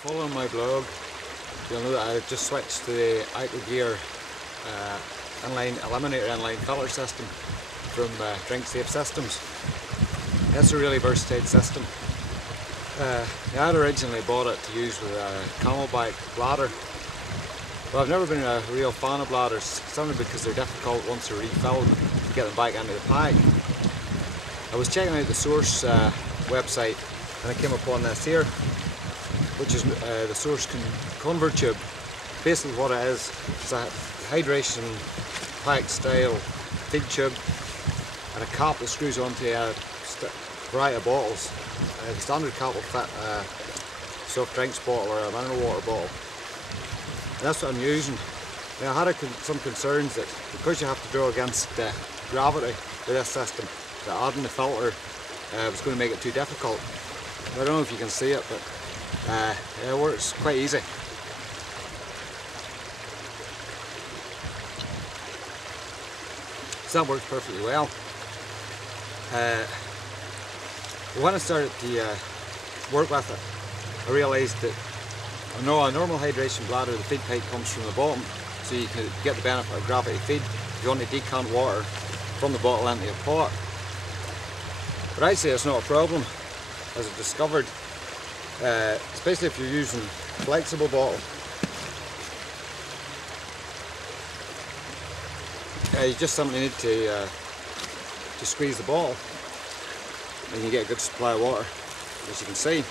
following my blog, you'll know that I just switched to the Aquaguard Inline Eliminator inline filter system from Drink Safe Systems. It's a really versatile system. I had originally bought it to use with a camelback bladder, but I've never been a real fan of bladders, simply because they're difficult once they're refilled to get them back into the pack. I was checking out the Source website and I came upon this here, which is the Source Convertube. Basically what it is, it's a hydration pack style feed tube and a cap that screws onto a variety of bottles. The standard cap will fit a soft drinks bottle or a mineral water bottle. And that's what I'm using. Now, I had some concerns that because you have to draw against gravity with this system, that adding the filter was going to make it too difficult. I don't know if you can see it, but it works quite easy. So that works perfectly well. When I started to work with it, I realised that a normal hydration bladder, the feed pipe comes from the bottom, so you can get the benefit of gravity feed if you want to decant water from the bottle into your pot. But I'd say it's not a problem, as I've discovered, especially if you're using a flexible bottle. You just simply need to squeeze the bottle and you get a good supply of water, as you can see.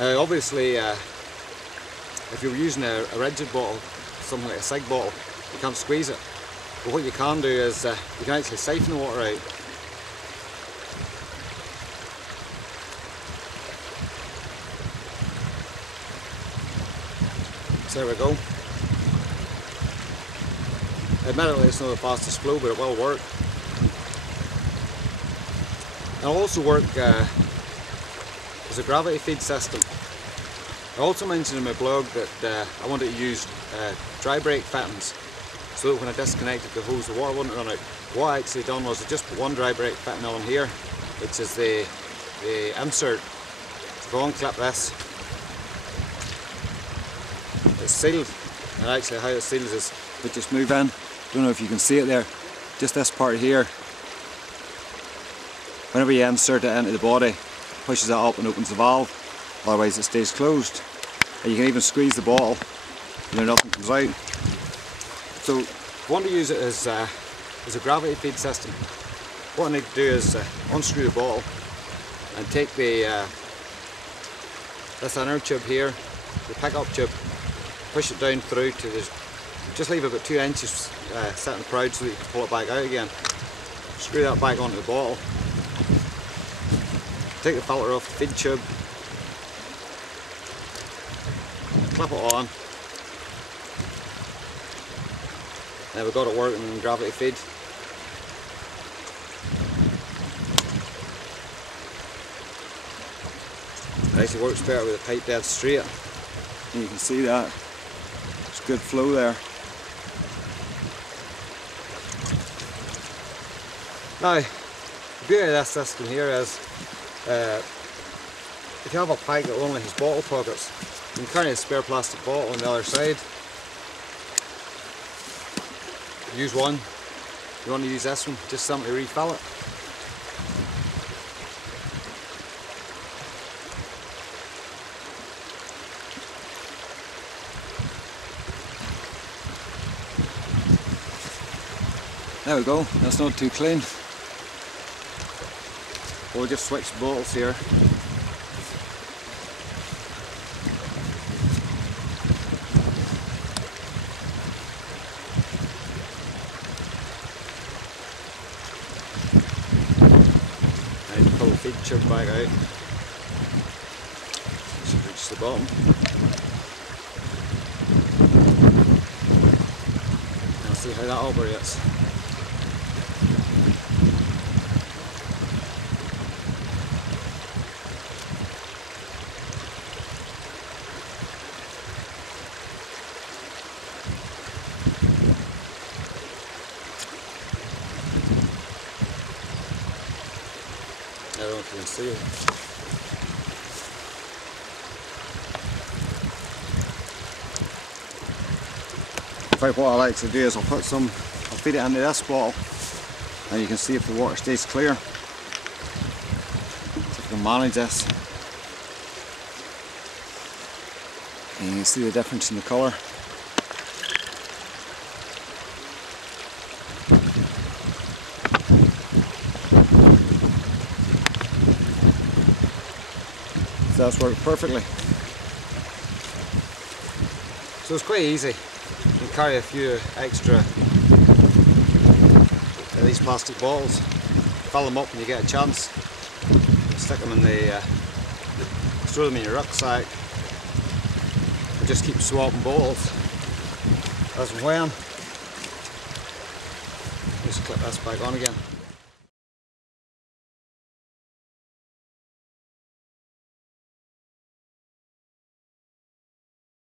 Obviously, if you're using a rigid bottle, something like a SIG bottle, you can't squeeze it. But what you can do is you can actually siphon the water out. So there we go. Admittedly, it's not the fastest flow, but it will work. It'll also work as a gravity feed system. I also mentioned in my blog that I wanted to use dry brake fittings, so that when I disconnected the hose, the water wouldn't run out. What I actually done was I just put one dry brake fitting on here, which is the insert. So I'll unclip this. It's sealed, and actually how it seals is we just move in. Don't know if you can see it there. Just this part here. Whenever you insert it into the body, pushes it up and opens the valve. Otherwise it stays closed. And you can even squeeze the bottle and then nothing comes out. So if you want to use it as a gravity feed system, what I need to do is unscrew the bottle and take the this inner tube here, the pickup tube, push it down through to the, just leave about 2 inches sitting proud so that you can pull it back out again. Screw that back onto the bottle. Take the filter off the feed tube, clip it on. Now we've got it working in gravity feed. It actually works better with the pipe dead straight. And you can see that. There's good flow there. Now, the beauty of this system here is if you have a pipe that only has bottle pockets, you can carry a spare plastic bottle on the other side. Use one. If you want to use this one, just simply refill it. There we go, that's not too clean. We'll just switch the bottles here. And pull the feed tube back out. Should reach the bottom. I'll see how that operates. I don't know if you can see it. fact, what I like to do is I'll feed it into this bottle, and you can see if the water stays clear. So if I can manage this, and you can see the difference in the colour. So that's worked perfectly. So it's quite easy. You can carry a few extra of these plastic bottles, fill them up when you get a chance, stick them in throw them in your rucksack, and just keep swapping bottles as and when. Just clip this back on again.